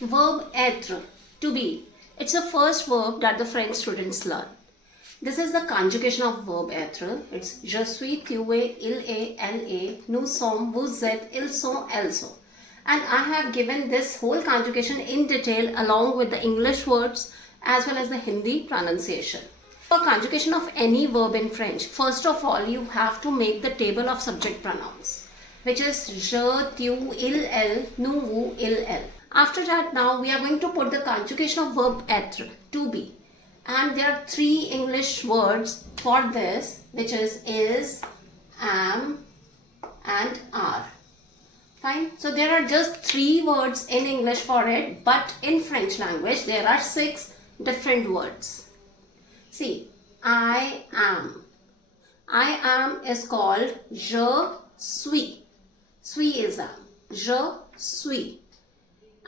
Verb être, to be. It's the first verb that the French students learn. This is the conjugation of verb être. It's je suis, tu es, il est, elle est, nous sommes, vous êtes, ils sont, elles sont. And I have given this whole conjugation in detail along with the English words as well as the Hindi pronunciation. For conjugation of any verb in French, first of all you have to make the table of subject pronouns, which is je, tu, il, elle, nous, vous, il, elle. After that, now we are going to put the conjugation of verb être, to be. And there are three English words for this, which is, am, and are. Fine. So there are just three words in English for it, but in French language there are 6 different words. See, I am. I am is called je suis. Suis is am. Je suis.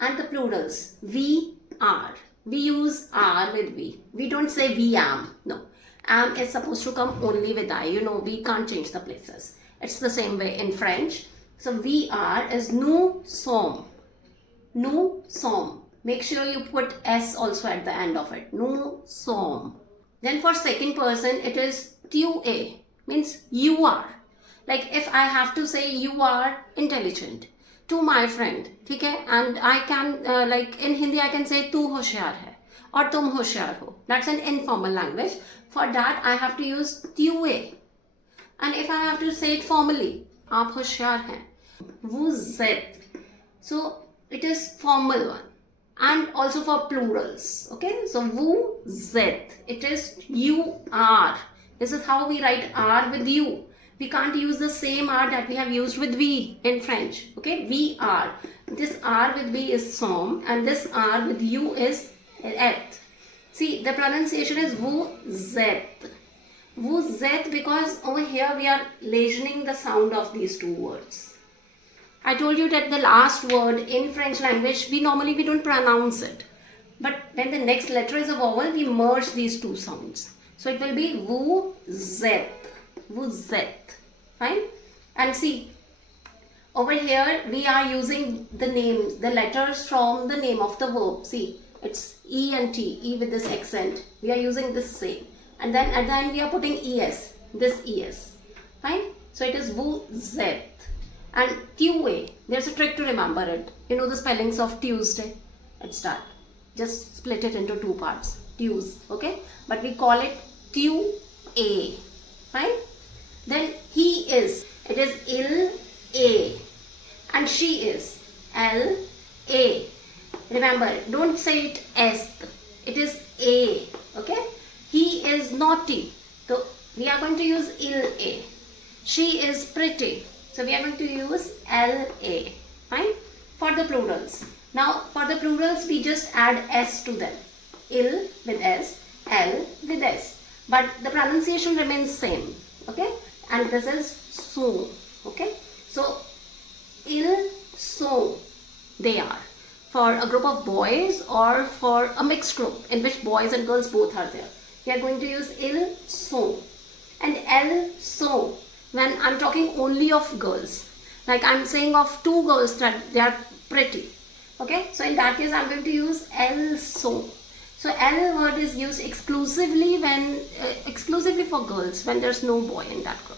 And the plurals, we are. We use are with we. We don't say we am. No. Am is supposed to come only with I. You know, we can't change the places. It's the same way in French. So we are is nous sommes. Nous sommes. Make sure you put S also at the end of it. Nous sommes. Then for second person, it is tu es. Means you are. Like if I have to say you are intelligent to my friend, okay? And I can, like in Hindi, I can say tu होशियार है or तुम होशियार हो. That's an informal language. For that, I have to use tu es. And if I have to say it formally, आप होशियार हैं. Vous êtes. So it is formal one. And also for plurals. Okay? So vous êtes. It is you are. This is how we write are with you. We can't use the same R that we have used with we in French. Okay, we are. This R with we is som and this R with you is et. See, the pronunciation is vous êtes. Vous êtes because over here we are lengthening the sound of these two words. I told you that the last word in French language, we normally don't pronounce it. But when the next letter is a vowel, we merge these two sounds. So it will be vous êtes. Vous êtes. Fine. And see, over here we are using the names, the letters from the name of the verb. See, it's E and T, E with this accent. We are using this same. And then at the end we are putting ES, this ES. Fine. So it is vous êtes. And tu es, there's a trick to remember it. You know the spellings of Tuesday? Let's start. Just split it into two parts. Tues, okay? But we call it tu es. Fine. Then he is, it is il a, and she is l a. Remember, don't say it est, it is a. Okay, he is naughty, so we are going to use il a. She is pretty, so we are going to use l a. Fine. For the plurals, now for the plurals we just add s to them. Il with s, l with s, but the pronunciation remains same. Okay. And this is so. Okay, so ils sont, they are, for a group of boys or for a mixed group in which boys and girls both are there, we are going to use ils sont. And elles sont when I'm talking only of girls, like I'm saying of two girls that they are pretty. Okay, so in that case I'm going to use elles sont. So L word is used exclusively when exclusively for girls when there's no boy in that group.